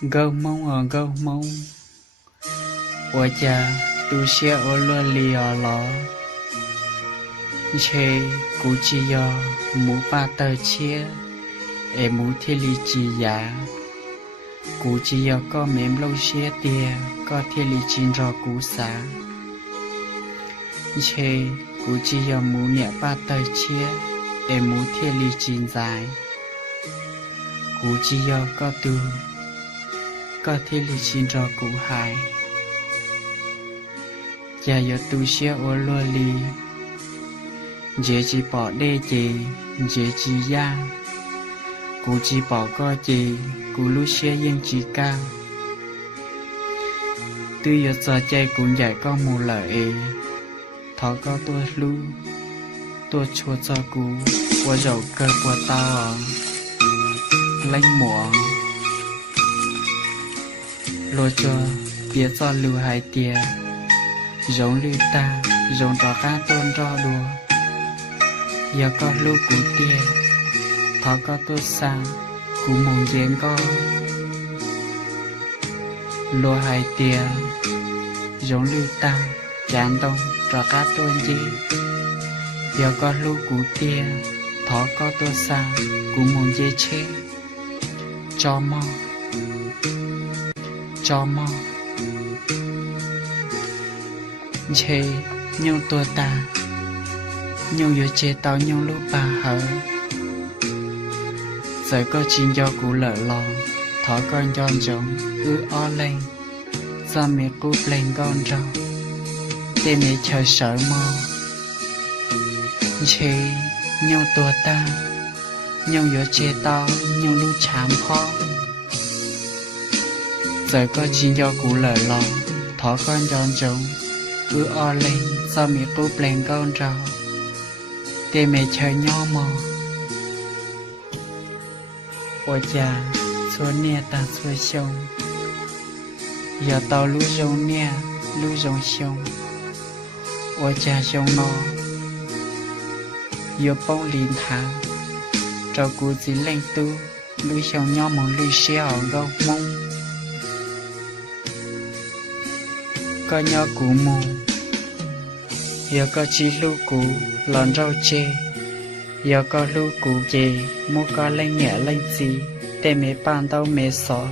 Gâu mông gâu mông. Ủa cha tu xe ô lô lì lọ. Chê cú chi yo mũ ba tờ chia. Ê mũ thi lì chi giá. Cú chi yo có mềm lâu xe tìa. Có thi lì chín rò cú xá. Chê cú chi yo mũ nhẹ ba tờ chia. Ê mũ thi lì chín dài. Cú chi yo có tu. Có thi lì chín rò cú hài. Cha yo tu xe ô lô lì. Dễ chỉ bỏ đê chị, dễ chỉ ya. Cú chỉ bỏ co chị, cú lúc xe yên chỉ ca. Tuy giờ giờ chạy cũng dạy con mù lợi. Thó có tôi lưu, tôi chua cho cú. Qua dầu cơ qua tao lanh mùa. Lô cho biết cho lưu hai tìa. Giống lưu ta, giống trò cá tôn trò đùa. Giờ có lưu cú tia. Thó có tốt sang. Cú mong dên có. Lô hai tia. Giống lưu ta. Chán đông trò cá tôn dê. Giờ có lưu cú tia. Thó có tốt sang. Cú mong dê chê. Cho mò. Cho mò. Chê nhung tua ta. Nhung yo chê tao nhung lúc bà hở. Giờ có chín do cú lỡ lò. Thó con giòn giống o lên. Do mẹ cú lên con rau. Để mẹ chờ sợ mò. Chê nhung tua ta. Nhung yo chê tao nhung lúc chám khó. Giờ có chín do cú lỡ lò. Thó con giòn giống o lên. Do mẹ cú lên con rau. Để mẹ chờ nhỏ mò. Ủa cha xua nè ta xua sông. Giờ tao lũ rồng nè lũ rồng sông. Ủa cha sông nó. Giờ bông linh thả. Trò cú chỉ lên tu. Lũ sông nhỏ mong lũ xe ở gâu mông. Có nhỏ cú mù. Giờ có chỉ lũ cú lòn rau chê. Giờ có lũ cú chê. Mô có lên nhẹ lên gì. Để mẹ bàn tao mẹ xó.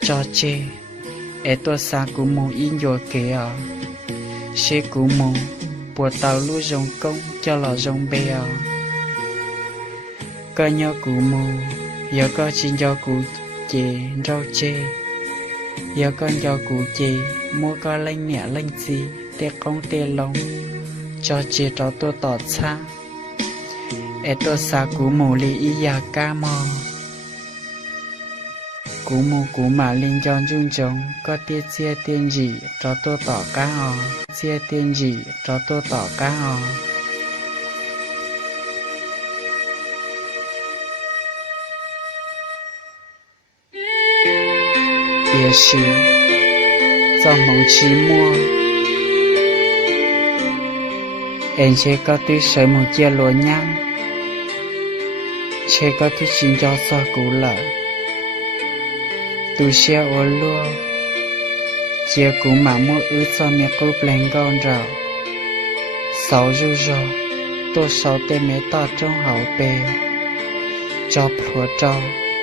Cho chê. Ê tôi xa cú mô in dồi kê à. Xê cú mô. Bùa tao lũ rồng công cho lò rồng bê à. Có nhỏ cú mô. Giờ có chín do cú chê rau chê. Giờ con do cú chê. Mô có lên nhẹ lên gì. Để công tê lông. Cho chê cho tôi tỏ xa. Ê tôi xa cú mô lì ý ya ca mò. Cú mô cú mà linh giòn dung trống. Có tiết chia tiên dị cho tôi tỏ cá hò. Chia tiên dị cho tôi tỏ cá hò. Bia xí. Do mong chí mua. Em chế có tí sợi mong chia lúa nhang. Chế có tí xin cho xa cú lỡ. Tu xe ô lúa. Chia cú mà mua ứ cho mẹ cú lên con rào. Sáu rưu rò. Tô sáu tê mẹ tỏ trong hậu bề. Cho phổ trò.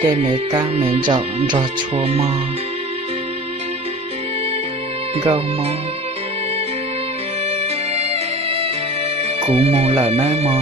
Tê mẹ cá mẹ rộng rò chua mò. Gâu mông. Cú mù lỡ nơi mò.